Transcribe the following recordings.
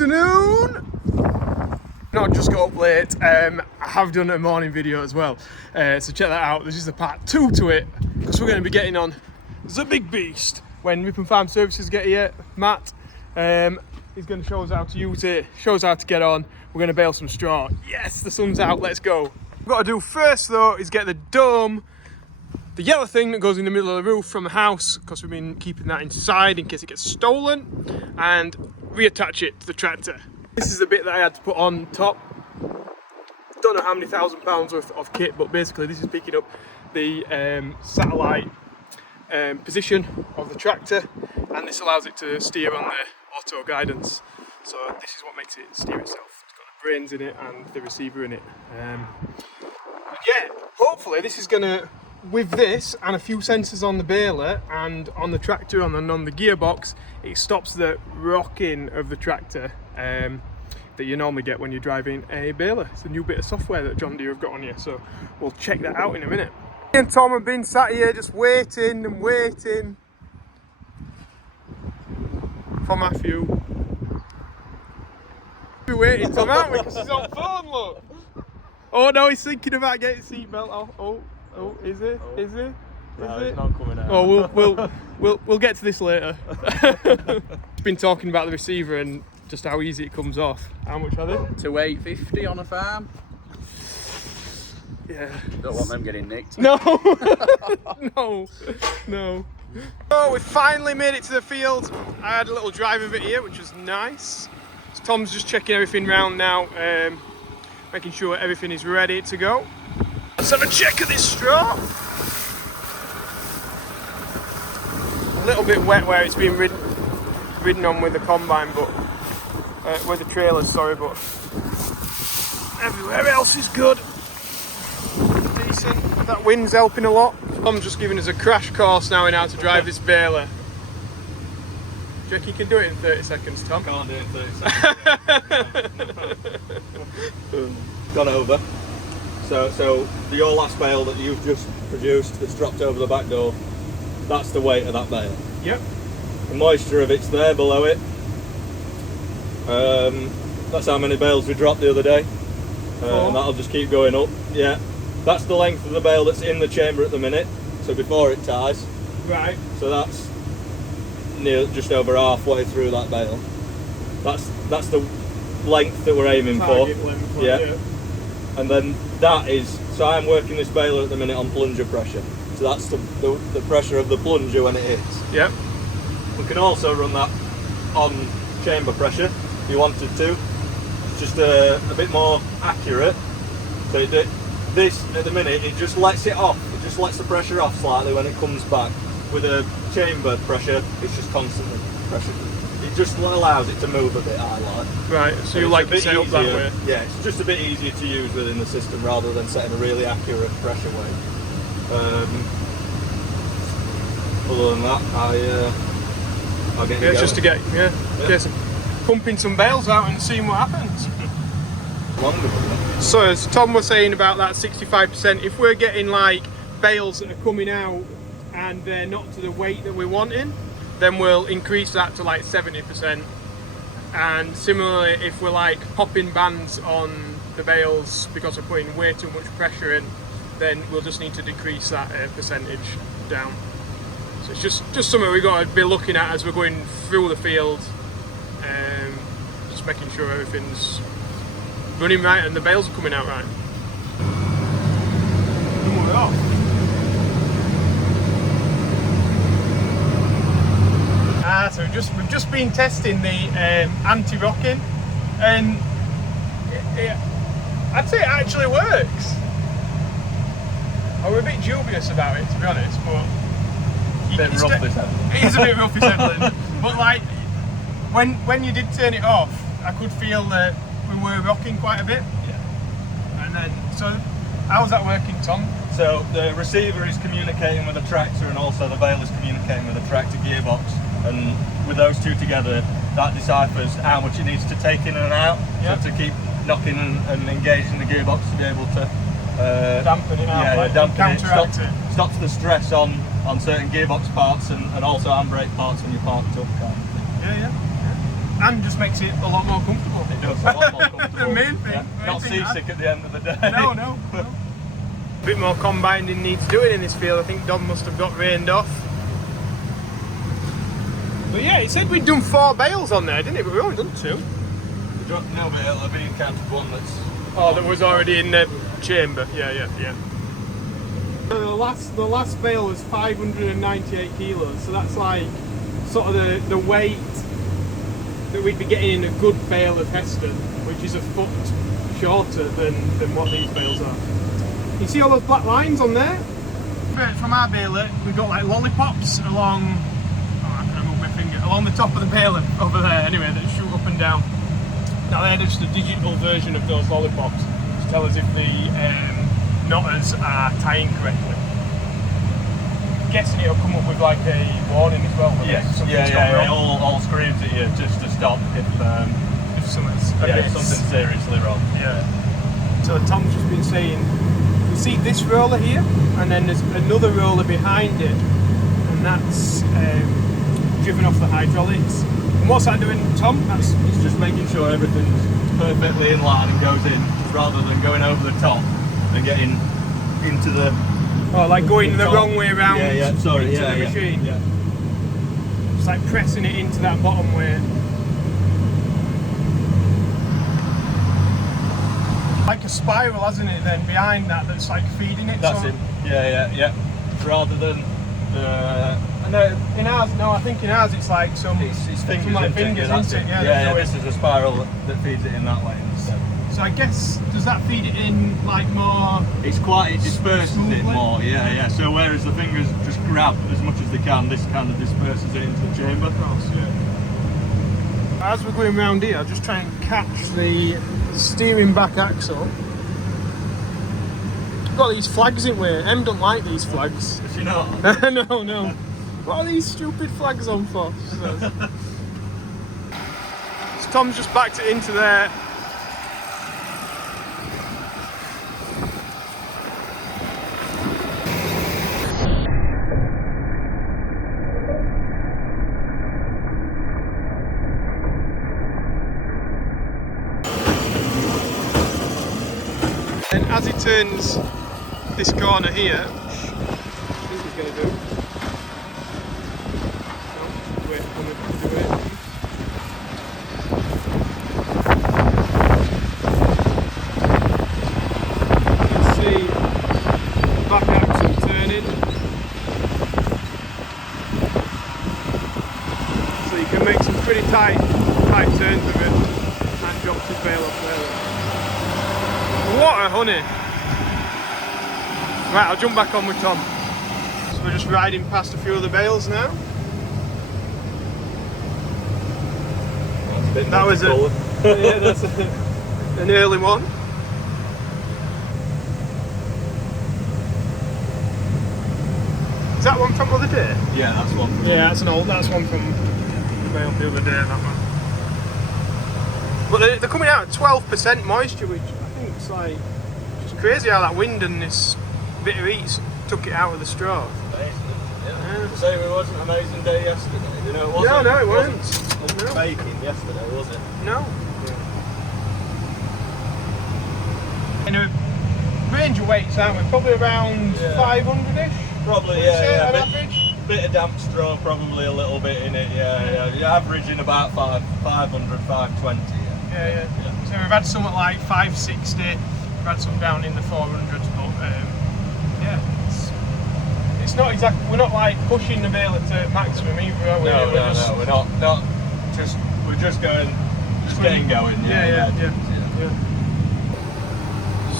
afternoon. Not just got up late, I have done a morning video as well, so check that out. This is the part 2 to it, because we're going to be getting on the big beast when Ripon Farm Services get here. Matt, he's going to show us how to use it, show us how to get on. We're going to bale some straw. Yes, the sun's out, let's go. What we've got to do first though is get the dome, the yellow thing that goes in the middle of the roof from the house, because we've been keeping that inside in case it gets stolen, and reattach it to the tractor. This is the bit that I had to put on top. Don't know how many £1,000 worth of kit, but basically this is picking up the satellite position of the tractor, and this allows it to steer on the auto guidance. So this is what makes it steer itself. It's got the brains in it and the receiver in it. Yeah, hopefully this is gonna, with this and a few sensors on the baler and on the tractor and on the gearbox, it stops the rocking of the tractor that you normally get when you're driving a baler. It's a new bit of software that John Deere have got on here, so we'll check that out in a minute. Me and Tom have been sat here just waiting and waiting for Matthew. We're waiting Tom, aren't we? Because he's on phone, look. Oh no, he's thinking about getting his seatbelt off. Oh, is it? Oh. Is it? No, it's not coming out. Oh, we'll get to this later. Been talking about the receiver and just how easy it comes off. How much are they? To 850 on a farm. Yeah. Don't want them getting nicked. No. No. Oh, we finally made it to the field. I had a little drive of it here, which was nice. So Tom's just checking everything round now, making sure everything is ready to go. Let's have a check of this straw. A little bit wet where it's been ridden on with the combine, but with the trailers, sorry, but everywhere else is good. Decent. That wind's helping a lot. Tom's just giving us a crash course now in how to drive this baler. Do you reckon you can do it in 30 seconds, Tom? Can't do it in 30 seconds. Gone over. So your last bale that you've just produced that's dropped over the back door, that's the weight of that bale. Yep. The moisture of it's there below it. That's how many bales we dropped the other day. And that'll just keep going up. Yeah. That's the length of the bale that's in the chamber at the minute. So before it ties. Right. So that's just over halfway through that bale. That's the length that we're aiming Target for. length, Yeah. And then that is, so I'm working this baler at the minute on plunger pressure. So that's the pressure of the plunger when it hits. Yep. We can also run that on chamber pressure if you wanted to. It's just a bit more accurate. So this at the minute, it just lets it off. It just lets the pressure off slightly when it comes back. With a chamber pressure, it's just constantly pressure. It just allows it to move a bit, I like. Right, so you like it set up that way? Yeah, it's just a bit easier to use within the system rather than setting a really accurate pressure weight. Other than that, I'll get Yeah, it's just to get, pumping some bales out and seeing what happens. So as Tom was saying about that 65%, if we're getting like bales that are coming out and they're not to the weight that we're wanting, then we'll increase that to like 70%. And similarly, if we're like popping bands on the bales because we're putting way too much pressure in, then we'll just need to decrease that percentage down. So it's just something we've got to be looking at as we're going through the field, just making sure everything's running right and the bales are coming out right. And we're off. So we've just been testing the anti-rocking, and I'd say it actually works. I was a bit dubious about it, to be honest, but It is a bit roughly settling. But like when you did turn it off, I could feel that we were rocking quite a bit. Yeah. And then, so how's that working, Tom? So the receiver is communicating with the tractor, and also the bale is communicating with the tractor gearbox, and with those two together, that deciphers how much it needs to take in and out, Yep. so to keep knocking and engaging the gearbox to be able to dampen it out, yeah, like dampen it. counteract it. Stops the stress on certain gearbox parts and also handbrake parts when you're parked up. Kind of thing. Yeah. and just makes it a lot more comfortable. It does, a lot more comfortable. The main thing. Yeah. Not seasick at the end of the day. No. A bit more combining needs doing in this field. I think Dom must have got rained off. But yeah, it said we'd done 4 bales on there, didn't it? But we've only done 2. No, but it'll have been counted one that's... Oh, that was already in the chamber. Yeah. The last bale was 598 kilos, so that's like sort of the weight that we'd be getting in a good bale of Heston, which is a foot shorter than what these bales are. You see all those black lines on there? From our baler, we've got like lollipops along, I can't move my finger, along the top of the baler over there anyway, that shoot up and down. Now they're just a digital version of those lollipops to tell us if the knotters are tying correctly. I'm guessing it'll come up with like a warning as well. Yes, yeah, it all screams at you just to stop if something's seriously wrong. Yeah. So Tom's just been saying, you see this roller here, and then there's another roller behind it, and that's driven off the hydraulics. And what's that doing, Tom? It's just making sure everything's perfectly in line and goes in, rather than going over the top and getting into the... Oh, like going the wrong way around into the machine? Yeah. It's like pressing it into that bottom weight. Like a spiral, hasn't it, then, behind that's like feeding it? That's it. Yeah. Rather than the... In ours, no, I think in ours it's like it's fingers, some like fingers, isn't it? Yeah, this is a spiral that feeds it in that way instead. So I guess, does that feed it in like more... It disperses smoothly? it more, yeah. So whereas the fingers just grab as much as they can, this kind of disperses it into the chamber. As we're going round here, I'll just try and catch the steering back axle. Got these flags in way. Em don't like these flags. Does she not? No. What are these stupid flags on for? So Tom's just backed it into there. And as he turns this corner here, I think he's going to do. Wait for him to do it. You can see the back axle turning. So you can make some pretty tight turns with it and drop his bale off there. What a honey! Right, I'll jump back on with Tom. So we're just riding past a few of the bales now. That was that's an early one. Is that one from the other day? Yeah, that's one. Yeah, that's one from the bale the other day, that one. But they're coming out at 12% moisture, which I think it's like just crazy how that wind and this bit of heat took it out of the straw. Amazing, yeah. So it wasn't an amazing day yesterday, you know, it wasn't. No, it wasn't. Baking yesterday, was it? No. In a range of weights, aren't we? Probably around 500-ish? Probably, on average? Bit of damp straw, probably a little bit in it, yeah. You're averaging about 500, 520, Yeah. So we've had some at like 560, we've had some down in the 400s, but it's not exactly, we're not like pushing the baler to maximum either, are we? No, we're not we're just getting going, yeah.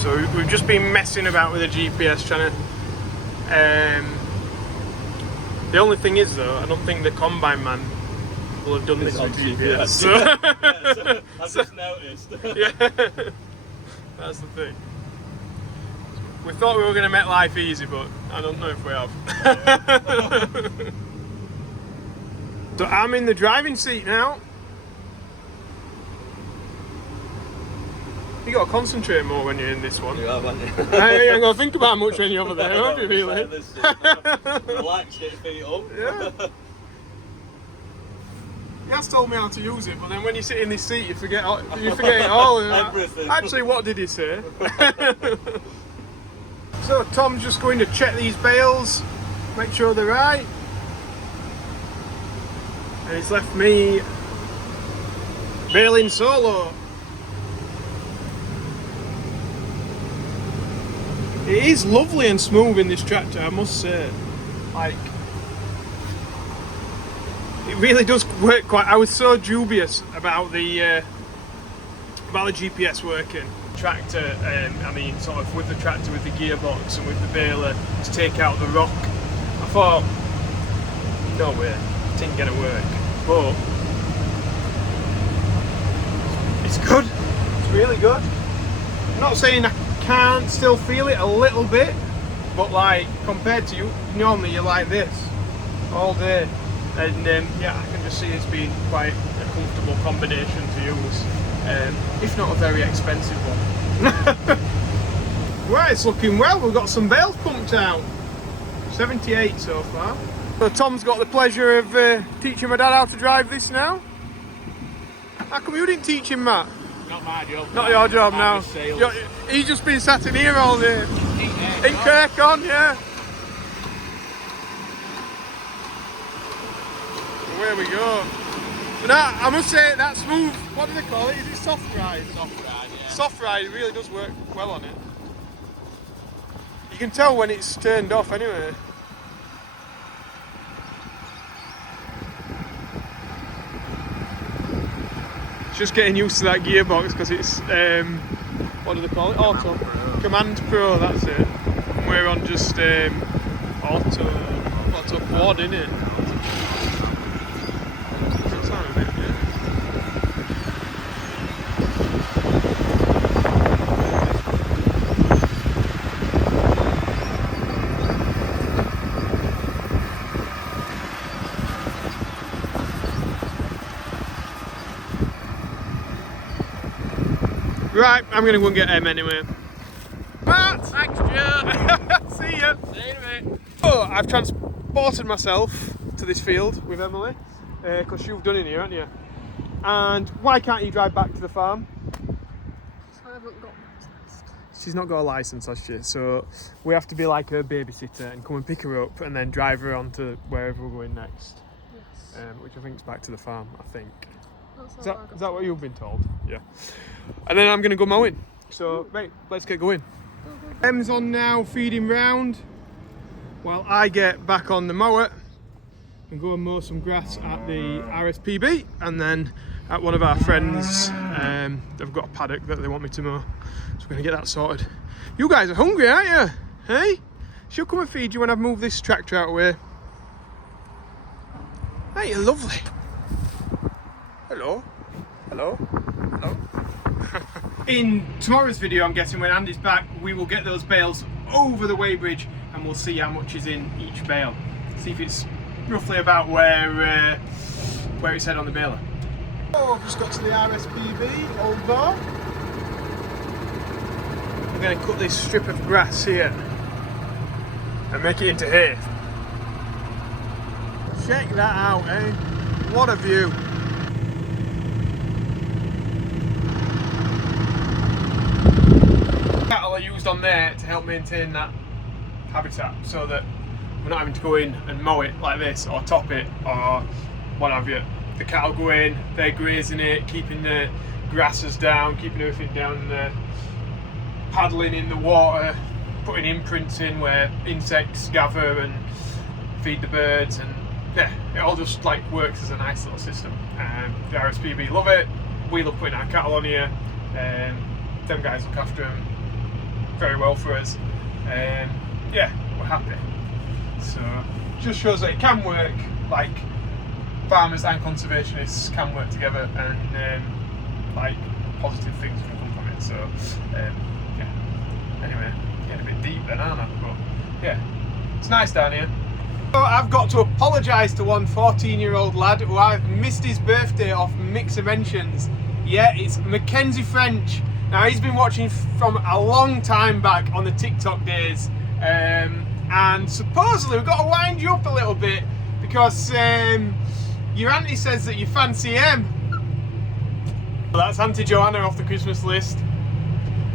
So we've just been messing about with the GPS, trying to, the only thing is though, I don't think the combine man will have done this with GPS. So I've just noticed. Yeah, that's the thing. We thought we were going to make life easy, but I don't know if we have. So I'm in the driving seat now. You got to concentrate more when you're in this one. You have, haven't you? You ain't got to think about much when you're over there, have you, really? Relax, get your feet up. Yeah. has told me how to use it, but then when you sit in this seat, you forget it all. Everything. Actually, what did he say? So Tom's just going to check these bales, make sure they're right, and he's left me baling solo. It is lovely and smooth in this tractor, I must say. Like, it really does work quite. I was so dubious about the GPS working. Tractor, I mean, sort of with the tractor, with the gearbox, and with the baler to take out the rock. I thought, no way, it ain't gonna work. But it's good. It's really good. I'm not saying I can't still feel it a little bit, but like compared to you, normally you're like this all day, and yeah, I can just see it's being quite a comfortable combination to use, if not a very expensive one. Right, it's looking well. We've got some bales pumped out. 78 so far. So Tom's got the pleasure of teaching my dad how to drive this now. How come you didn't teach him, Matt? Not my job. Not your job now. Sales. He's just been sat in here all day. In Kirkon, yeah. Away we go. But I must say, that smooth, what do they call it? Is it soft ride? Soft ride, yeah. Soft ride, it really does work well on it. You can tell when it's turned off anyway. It's just getting used to that gearbox because it's, what do they call it? Auto. Command Pro, that's it. And we're on just auto quad, innit? That's how it is, yeah. Right, I'm gonna go and get him anyway. Matt! Thanks, Joe. See ya! See you in a bit. Oh, I've transported myself to this field with Emily, because you've done it here, haven't you? And why can't you drive back to the farm? I haven't got licensed. She's not got a licence, has she? So we have to be like her babysitter and come and pick her up and then drive her on to wherever we're going next. Yes. Which I think is back to the farm, I think. That's Is all I got that what told. you've been told? Yeah. And then I'm going to go mowing. So, right, let's get going. Em's on now, feeding round, while I get back on the mower and go and mow some grass at the RSPB, and then at one of our friends, they've got a paddock that they want me to mow. So we're going to get that sorted. You guys are hungry, aren't you? Hey? She'll come and feed you when I've moved this tractor out of the way. Hey, you're lovely. Hello. Hello. Hello. In tomorrow's video, I'm guessing when Andy's back, we will get those bales over the weighbridge and we'll see how much is in each bale. See if it's roughly about where it said on the baler. Oh, I've just got to the RSPB, old bar. I'm going to cut this strip of grass here and make it into hay. Check that out, eh? What a view. Cattle are used on there to help maintain that habitat so that we're not having to go in and mow it like this or top it or what have you. The cattle go in, they're grazing it, keeping the grasses down, keeping everything down there, paddling in the water, putting imprints in where insects gather and feed the birds, and yeah, it all just like works as a nice little system. The RSPB love it. We love putting our cattle on here. Them guys look after them very well for us. Yeah, we're happy. So just shows that it can work, like farmers and conservationists can work together, and like positive things can come from it. So yeah, anyway, getting a bit deep then, aren't I? But yeah, it's nice down here. So I've got to apologise to one 14-year-old lad who I've missed his birthday off Mixer Mentions. Yeah, it's Mackenzie French. Now he's been watching from a long time back on the TikTok days, and supposedly we've got to wind you up a little bit because Your auntie says that you fancy him. Well, that's Auntie Joanna off the Christmas list.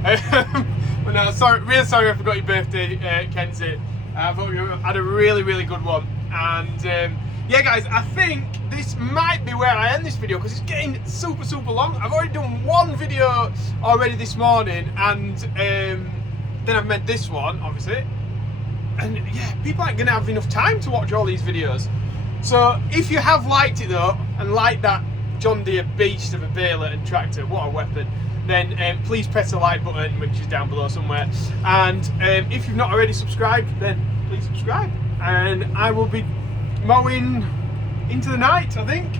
But no, sorry, really sorry I forgot your birthday, Kenzie. I hope you had a really, really good one. And yeah, guys, I think this might be where I end this video because it's getting super, super long. I've already done one video already this morning, and then I've made this one, obviously. And yeah, people aren't going to have enough time to watch all these videos. So if you have liked it though, and like that John Deere beast of a baler and tractor, what a weapon, then please press the like button, which is down below somewhere. And if you've not already subscribed, then please subscribe. And I will be mowing into the night, I think.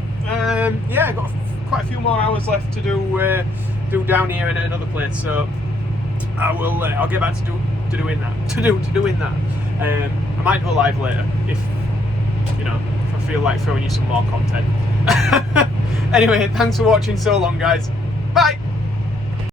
Yeah, I've got quite a few more hours left to do down here and at another place. So I will. I'll get back to doing that. I might do a live later if I feel like throwing you some more content. Anyway, thanks for watching so long, guys. Bye.